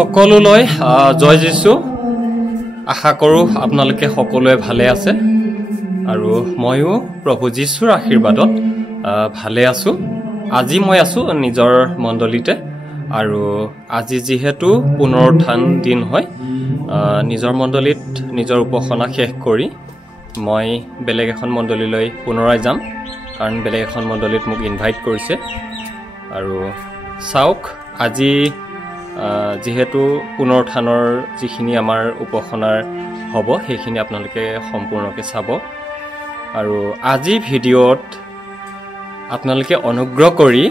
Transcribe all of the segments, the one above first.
সকলোলৈ জয় যীশু আশা কৰো আপোনালোকে সকলোৱে ভালে আছে আৰু ময়ো প্ৰভু যীশুৰ আশীৰ্বাদত ভালে আছো। আজি মই আছো নিজৰ মণ্ডলীতে আৰু আজি যেহেতু পুনৰুত্থান দিন হয় নিজৰ মণ্ডলীত নিজৰ উপাসনা শেষ কৰি মই বেলেগ এখন মণ্ডলীলৈ পুনৰাই যাম কাৰণ বেলেগ এখন মণ্ডলীত মোক ইনভাইট কৰিছে আৰু চাওক আজি যেহেতু পুনৰুত্থানৰ যিখিনি আমাৰ উপাসনাৰ হ'ব সেইখিনি আপোনালোকে সম্পূৰ্ণকৈ চাব আৰু আজি ভিডিঅ'ত আপোনালোকে অনুগ্ৰহ কৰি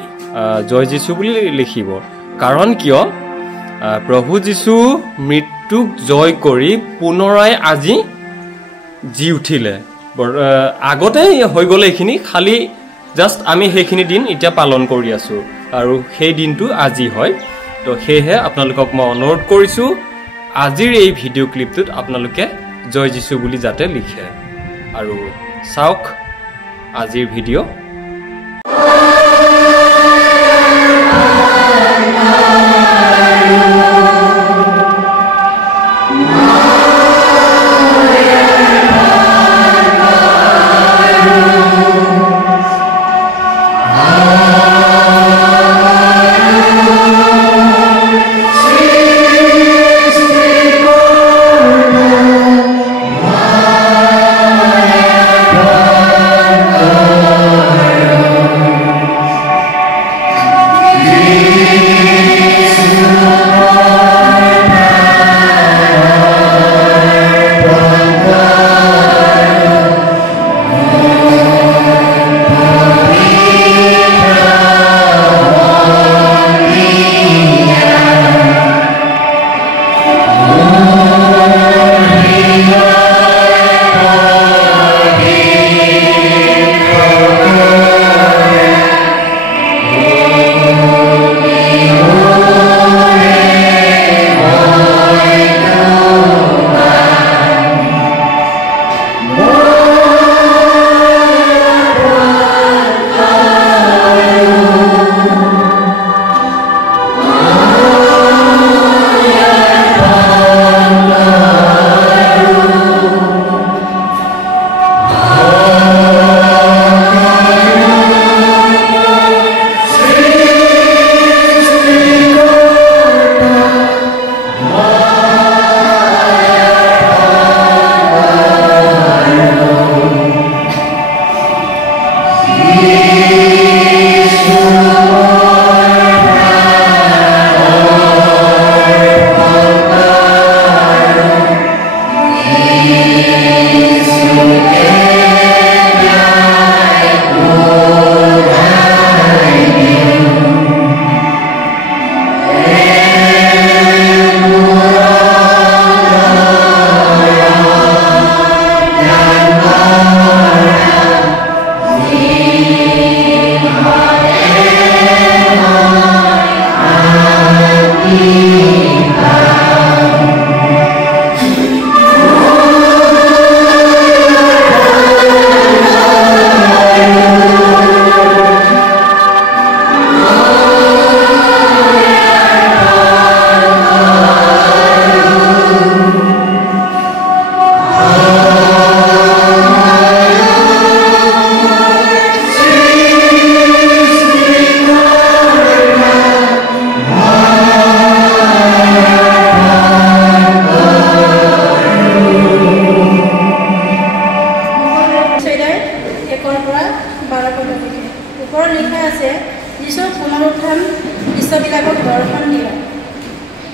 জয় যীশু বুলি লিখিব কাৰণ কিয় প্ৰভু যীশু মৃত্যুক জয় কৰি পুনৰাই আজি জি উঠিলে। আগতে হৈ গ'লে এইখিনি খালি জাষ্ট আমি সেইখিনি দিন এতিয়া পালন কৰি আছোঁ আৰু সেই দিনটো আজি হয়। তো সেয়েহে আপোনালোকক মই অনুৰোধ কৰিছোঁ আজিৰ এই ভিডিঅ' ক্লিপটোত আপোনালোকে জয় যীশু বুলি যাতে লিখে আৰু চাওক আজিৰ ভিডিঅ'।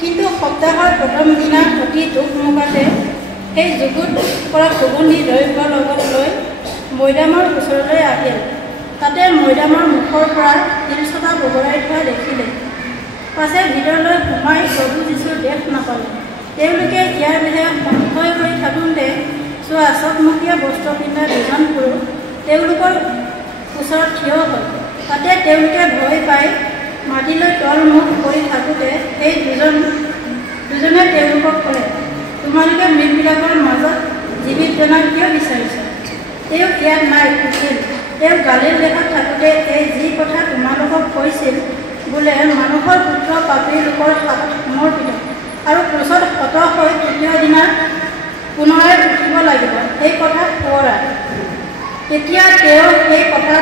কিন্তু সপ্তাহৰ প্ৰথম দিনা অতি দুখ মুখতে সেই যুগুত পৰা সুগন্ধি দ্ৰব্যৰ লগত লৈ মৈদামৰ ওচৰলৈ আহিল। তাতে মৈদামৰ মুখৰ পৰা তিলচটা বগৰাই থোৱা দেখিলে। পাছে ভিতৰলৈ সোমাই প্ৰভু যীশুৰ দেহ নাপালে। তেওঁলোকে ইয়াৰ দেহে সংশয় হৈ থাকোঁতে চোৱা চকমকীয়া বস্ত্ৰ পিন্ধা দুজন পুৰুষ তেওঁলোকৰ ওচৰত থিয় হ'ল। তাতে তেওঁলোকে ভয় পাই মাটিলৈ তলমুখ কৰি থাকোঁতে সেই দুজনে তেওঁলোকক ক'লে, তোমালোকে মৃতবিলাকৰ মাজত জীৱিত জনাক কিয় বিচাৰিছা? তেওঁ ইয়াত নাই, উঠিল। তেওঁ গালিল দেশত থাকোঁতে এই যি কথা তোমালোকক কৈছিল বোলে মানুহৰ পুত্ৰ পাপীৰ লোকৰ হাতত সমৰ্পিত, সেই কথা সোঁৱৰাই। তেতিয়া সেই কথা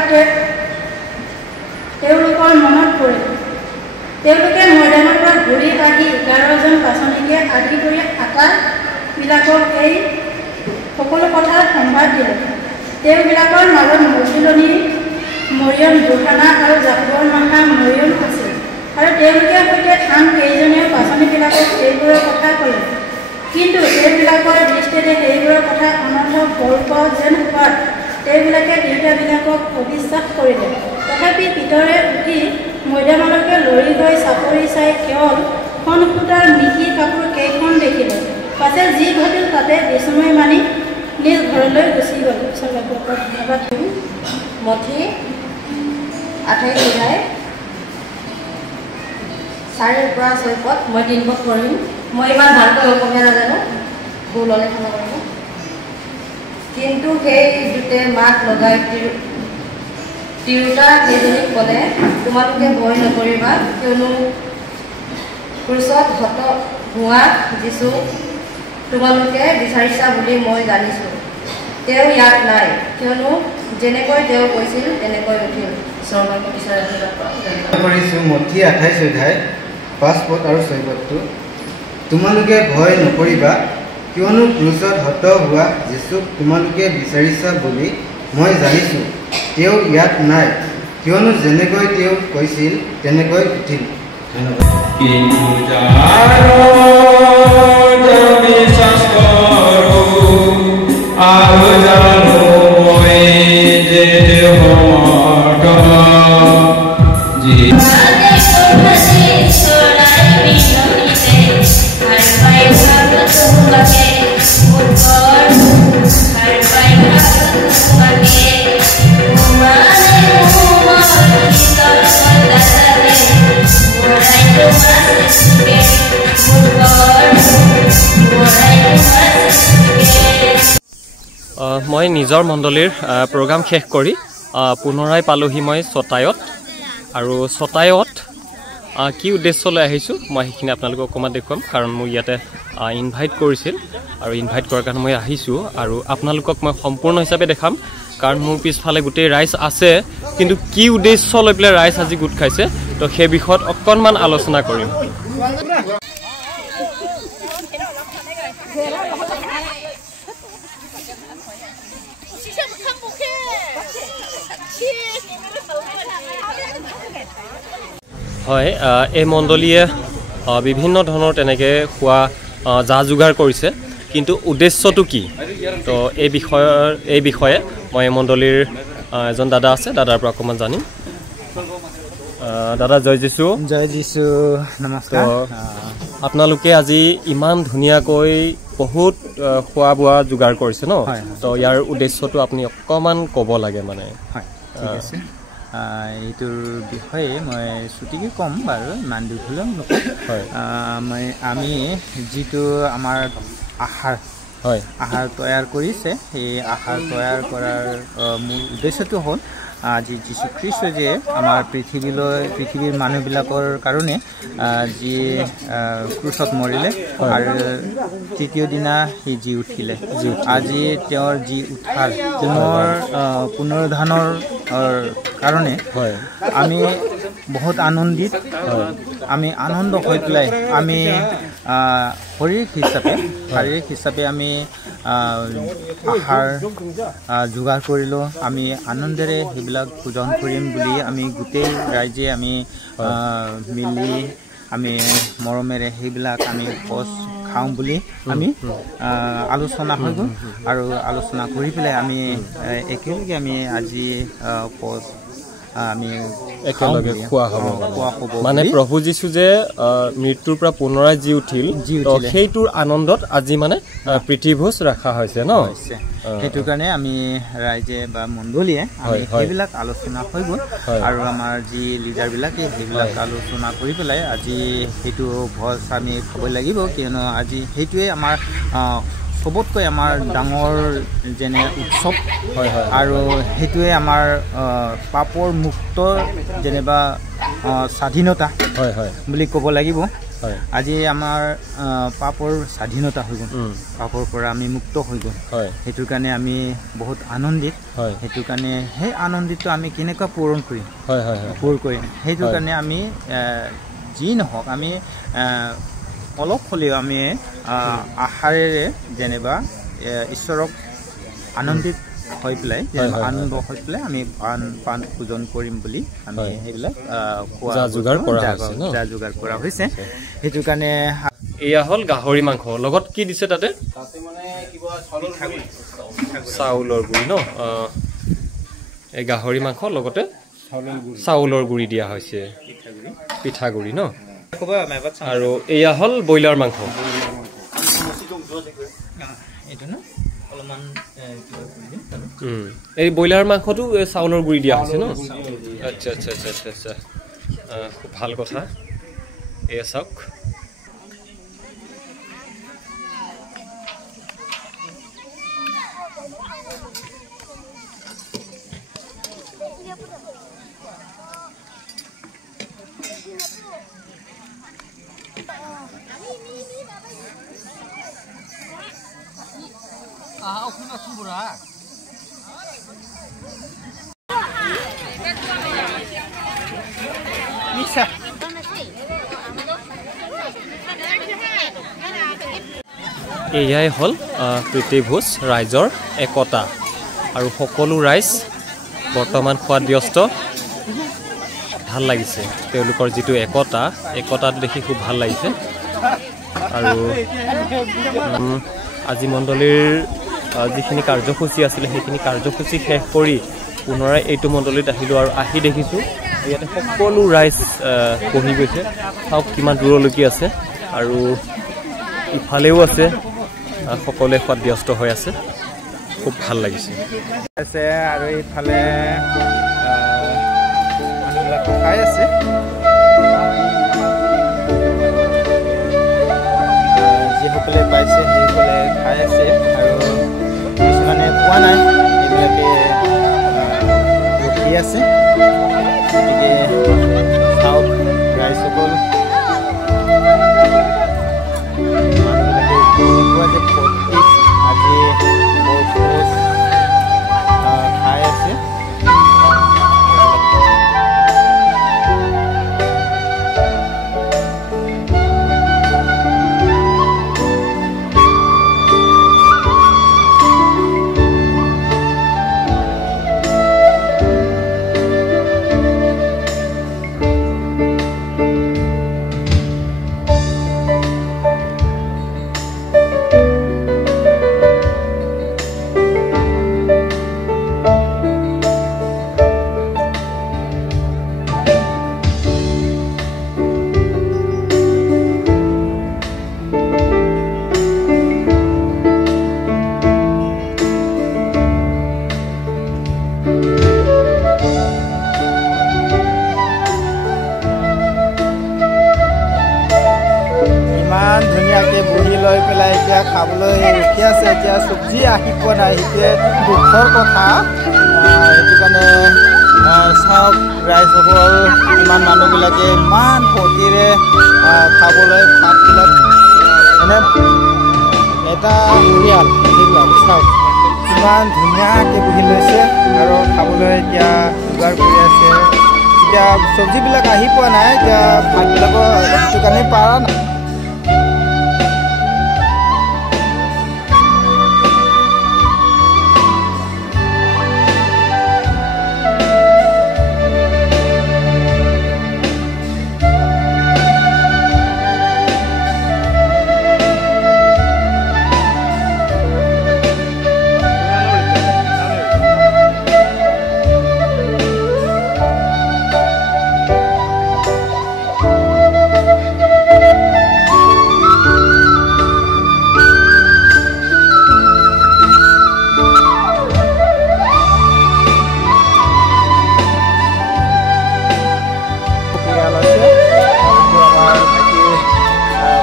তেওঁলোকৰ মনত পৰিল। তেওঁলোকে মৈদামৰ পৰা ঘূৰি আহি 11জন পাচনিকে আদি কৰি আটাইবিলাকক এই সকলো কথা সম্বাদ দিলে। তেওঁবিলাকৰ মাজত মজুলনী মৰিয়ম, জোহানা আৰু জাকুবৰ মাথা মৰিয়ম আছিল, আৰু তেওঁলোকে সৈতে আন কেইজনেও পাচনিবিলাকক সেইবোৰৰ কথা ক'লে। কিন্তু তেওঁবিলাকৰ দৃষ্টিতে সেইবোৰৰ কথা অনৰ্থ গল্প যেন হোৱাত তেওঁবিলাকে দুয়োটাবিলাকক অবিশ্বাস কৰিলে। তথাপি পিতৰে উঠি মৈদামলৈকে লৰি গৈ চাপৰি চাই কেৱল সূতাৰ মিহি কাপোৰ কেইখন দেখিলে। পাছে যি ঘটিল তাতে বিস্ময় মানি নিজ ঘৰলৈ গুচি গ'ল। ধন্যবাদ। মঠি 28 জুলাই 4ৰ পৰা 6 পদ। মই 3 পদ পঢ়িম। মই ইমান ভালকৈ অসমীয়া নাজানো, ভুল হ'লে ক্ষমা কৰিব। কিন্তু সেই দুটে মাত লগাই তিৰোতা কেইজনীক ক'লে, তোমালোকে ভয় নকৰিবা, কিয়নো ক্ৰুচত হত হোৱা যীচু তোমালোকে বিচাৰিছা বুলি মই জানিছোঁ। তেওঁ ইয়াত নাই, কিয়নো যেনেকৈ তেওঁ কৈছিল তেনেকৈ উঠিল। কৰিছোঁ মঠি 28 অধ্যায় 5 পদ আৰু 6 পদটো। তোমালোকে ভয় নকৰিবা, কিয়নো ক্ৰুচত হত হোৱা যীচুক তোমালোকে বিচাৰিছা বুলি মই জানিছোঁ। তেওঁ ইয়াত নাই, কিয়নো যেনেকৈ তেওঁ কৈছিল তেনেকৈ উঠিল। মই নিজৰ মণ্ডলীৰ প্ৰগ্ৰাম শেষ কৰি পুনৰাই পালোহি মই ছটায়ত। আৰু ছটায়ত কি উদ্দেশ্য লৈ আহিছোঁ মই সেইখিনি আপোনালোকক অকণমান দেখুৱাম, কাৰণ মোক ইয়াতে ইনভাইট কৰিছিল আৰু ইনভাইট কৰাৰ কাৰণে মই আহিছোঁ। আৰু আপোনালোকক মই সম্পূৰ্ণ হিচাপে দেখাম, কাৰণ মোৰ পিছফালে গোটেই ৰাইজ আছে, কিন্তু কি উদ্দেশ্য লৈ পেলাই ৰাইজ আজি গোট খাইছে, তো সেই বিষয়ত অকণমান আলোচনা কৰিম। হয়, এই মণ্ডলীয়ে বিভিন্ন ধৰণৰ তেনেকৈ খোৱা যা যোগাৰ কৰিছে, কিন্তু উদ্দেশ্যটো কি, তো এই বিষয়ে মই এই মণ্ডলীৰ এজন দাদা আছে, দাদাৰ পৰা অকণমান জানিম। দাদা জয় যীশু। জয় যীশু, নমস্কাৰ। আপোনালোকে আজি ইমান ধুনীয়াকৈ বহুত খোৱা বোৱা যোগাৰ কৰিছে ন, তো ইয়াৰ উদ্দেশ্যটো আপুনি অকণমান ক'ব লাগে মানে। হয়, ঠিক আছে। এইটোৰ বিষয়ে মই ছুটিকৈ ক'ম বাৰু, ইমান দীঘলীয়া নকওঁ। হয়, আমি যিটো আমাৰ আহাৰ তৈয়াৰ কৰিছে, সেই আহাৰ তৈয়াৰ কৰাৰ মূল উদ্দেশ্যটো হ'ল আজি যীশু খ্ৰীষ্ট যে আমাৰ পৃথিৱীৰ মানুহবিলাকৰ কাৰণে যি ক্ৰুচত মৰিলে আৰু তৃতীয় দিনা সি যি উঠিলে, আজি তেওঁৰ যি উঠাৰ পুনৰুদ্ধানৰ কাৰণে আমি বহুত আনন্দিত। আমি আনন্দ হৈ পেলাই আমি শাৰীৰিক হিচাপে আমি আহাৰ যোগাৰ কৰিলোঁ। আমি আনন্দেৰে সেইবিলাক পূজন কৰিম বুলি আমি গোটেই ৰাইজে আমি মিলি আমি মৰমেৰে সেইবিলাক আমি ভোজ খাওঁ বুলি আমি আলোচনা হৈ গ'ল, আৰু আলোচনা কৰি পেলাই আমি একেলগে আমি আজি ভোজ আমি একেলগে খোৱা হ'ব। মানে প্ৰভু যীশু যে মৃত্যুৰ পৰা পুনৰাই যি উঠিল, সেইটোৰ আনন্দত আজি মানে প্ৰীতিভোজ ৰখা হৈছে ন। সেইটো কাৰণে আমি ৰাইজে বা মণ্ডলীয়ে সেইবিলাক আলোচনা হৈ গ'ল, আৰু আমাৰ যি লিডাৰবিলাকে সেইবিলাক আলোচনা কৰি পেলাই আজি সেইটো ভোজ আমি খাব লাগিব, কিয়নো আজি সেইটোৱে আমাৰ চবতকৈ আমাৰ ডাঙৰ যেনে উৎসৱ, আৰু সেইটোৱে আমাৰ পাপৰ মুক্ত যেনিবা স্বাধীনতা বুলি ক'ব লাগিব। আজি আমাৰ পাপৰ স্বাধীনতা হৈ গ'ল পাপৰ পৰা আমি মুক্ত হৈ গ'ল সেইটোৰ কাৰণে আমি বহুত আনন্দিত সেইটোৰ কাৰণে সেই আনন্দিতটো আমি কেনেকুৱা পূৰণ কৰিম সেইটোৰ কাৰণে আমি যি নহওক আমি অলপ হ'লেও আমি আশাৰেৰে যেনিবা ঈশ্বৰক আনন্দিত হৈ পেলাই আনন্দ হৈ পেলাই আমি পাণ পূজন কৰিম বুলি আমি সেইবিলাক যা যোগাৰ কৰা হৈছে সেইটো কাৰণে এয়া হ'ল গাহৰি মাংস লগত কি দিছে তাতে চাউলৰ গুড়ি ন এই গাহৰি মাংস লগতে চাউলৰ গুড়ি দিয়া হৈছে পিঠাগুড়ি ন আৰু এয়া হ'ল ব্ৰইলাৰ মাংস এই ব্ৰইলাৰ মাংসটো চাউলৰ গুড়ি দিয়া হৈছে ন আচ্ছা আচ্ছা আচ্ছা আচ্ছা আচ্ছা খুব ভাল কথা এয়া চাওক এয়াই হ'ল প্ৰীতিভোজ ৰাইজৰ একতা আৰু সকলো ৰাইজ বৰ্তমান খোৱাত ব্যস্ত ভাল লাগিছে তেওঁলোকৰ যিটো একতাটো দেখি খুব ভাল লাগিছে আৰু আজি মণ্ডলীৰ যিখিনি কাৰ্যসূচী আছিলে সেইখিনি কাৰ্যসূচী শেষ কৰি পুনৰাই এইটো মণ্ডলীত আহিলোঁ আৰু আহি দেখিছোঁ ইয়াতে সকলো ৰাইজ বহি গৈছে চাওক কিমান দূৰলৈকে আছে আৰু ইফালেও আছে সকলোৱে খোৱাত ব্যস্ত হৈ আছে খুব ভাল লাগিছে আৰু ইফালে মানুহবিলাক খাই আছে যিসকলে পাইছে সেইসকলে খাই আছে আৰু কিছুমানে পোৱা নাই এইবিলাকে ৰখি আছে গতিকে চাওক ৰাইজসকল মানুহবিলাকে যে প্ৰত্যেক আজি বৰভোজ খাই আছে লৈ পেলাই এতিয়া খাবলৈ ৰখি আছে এতিয়া চব্জি আহি পোৱা নাই এতিয়া দুখৰ কথা সেইটো কাৰণে চাওক ৰাইজসকল ইমান মানুহবিলাকে ইমান ফূৰ্তিৰে খাবলৈ ভাতবিলাক এনে এটা পৰিয়াল সেইবিলাক চাওক ইমান ধুনীয়াকৈ বহি লৈছে আৰু খাবলৈ এতিয়া যোগাৰ কৰি আছে এতিয়া চব্জিবিলাক আহি পোৱা নাই এতিয়া ভাতবিলাকৰ সেইটো কাৰণে পাৰা নাই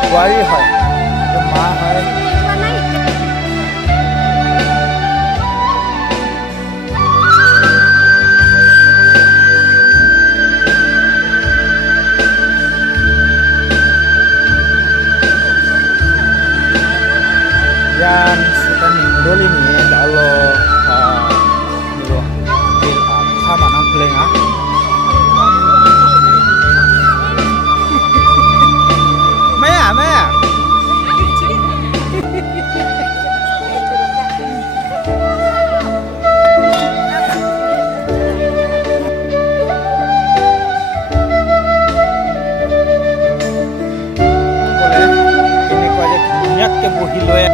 বোৱাৰী হয় মা হয় Yan sudah minggu ini kalau sama nang pelenga. Maya, Maya. Ini kau aja banyak ke buhi loya.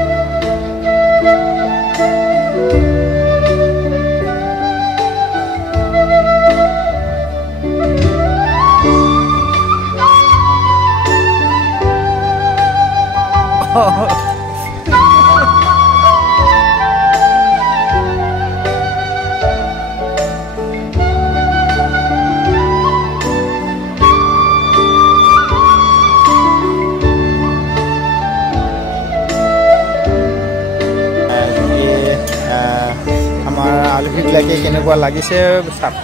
আমাৰ আলুবিলাকে কেনেকুৱা লাগিছে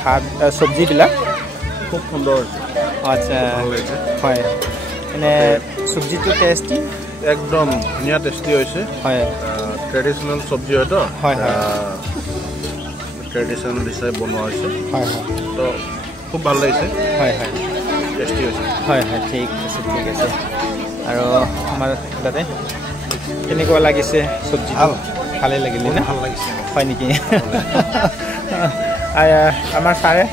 ভাত চব্জিবিলাক খুব সুন্দৰ আচ্ছা হয় এনে চব্জিটো টেষ্টি একদম ধুনীয়া টেষ্টি হৈছে হয় ট্ৰেডিশ্যনেল চব্জি হয়তো হয় হয় ট্ৰেডিশ্যনেল হিচাপে বনোৱা হৈছে হয় হয় তো খুব ভাল লাগিছে হয় হয় টেষ্টি হৈছে হয় হয় ঠিক আছে আৰু আমাৰ তাতে কেনেকুৱা লাগিছে চব্জি ভালে লাগিলে না ভাল লাগিছে হয় নেকি আমাৰ ছাৰে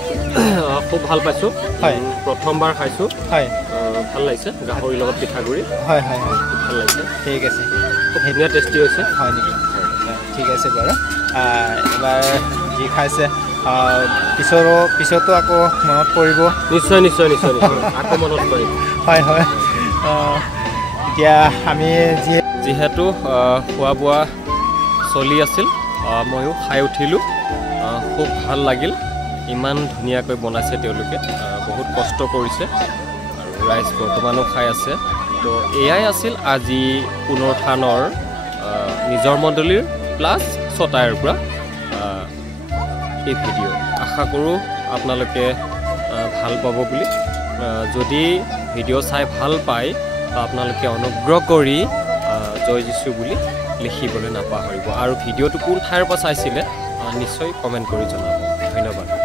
খুব ভাল পাইছোঁ হয় প্ৰথমবাৰ খাইছোঁ হয় ভাল লাগিছে গাহৰিৰ লগত পিঠাগুড়ি হয় হয় হয় ভাল লাগিছে ঠিক আছে খুব ধুনীয়া টেষ্টি হৈছে হয় নেকি ঠিক আছে বাৰু এবাৰ যি খাইছে পিছতো আকৌ মনত পৰিব নিশ্চয় আকৌ মনত পৰিব হয় হয় এতিয়া আমি যিহেতু খোৱা বোৱা চলি আছিল ময়ো খাই উঠিলোঁ খুব ভাল লাগিল ইমান ধুনীয়াকৈ বনাইছে তেওঁলোকে বহুত কষ্ট কৰিছে আৰু ৰাইজ বৰ্তমানো খাই আছে তো এয়াই আছিল আজি পুনৰুত্থানৰ নিজৰ মণ্ডলীৰ প্লাছ ছটাইৰ পৰা এই ভিডিঅ' আশা কৰোঁ আপোনালোকে ভাল পাব বুলি যদি ভিডিঅ' চাই ভাল পায় আপোনালোকে অনুগ্ৰহ কৰি জয় যীশু বুলি লিখিবলৈ নাপাহৰিব আৰু ভিডিঅ'টো কোন ঠাইৰ পৰা চাইছিলে নিশ্চয় কমেণ্ট কৰি জনাব ধন্যবাদ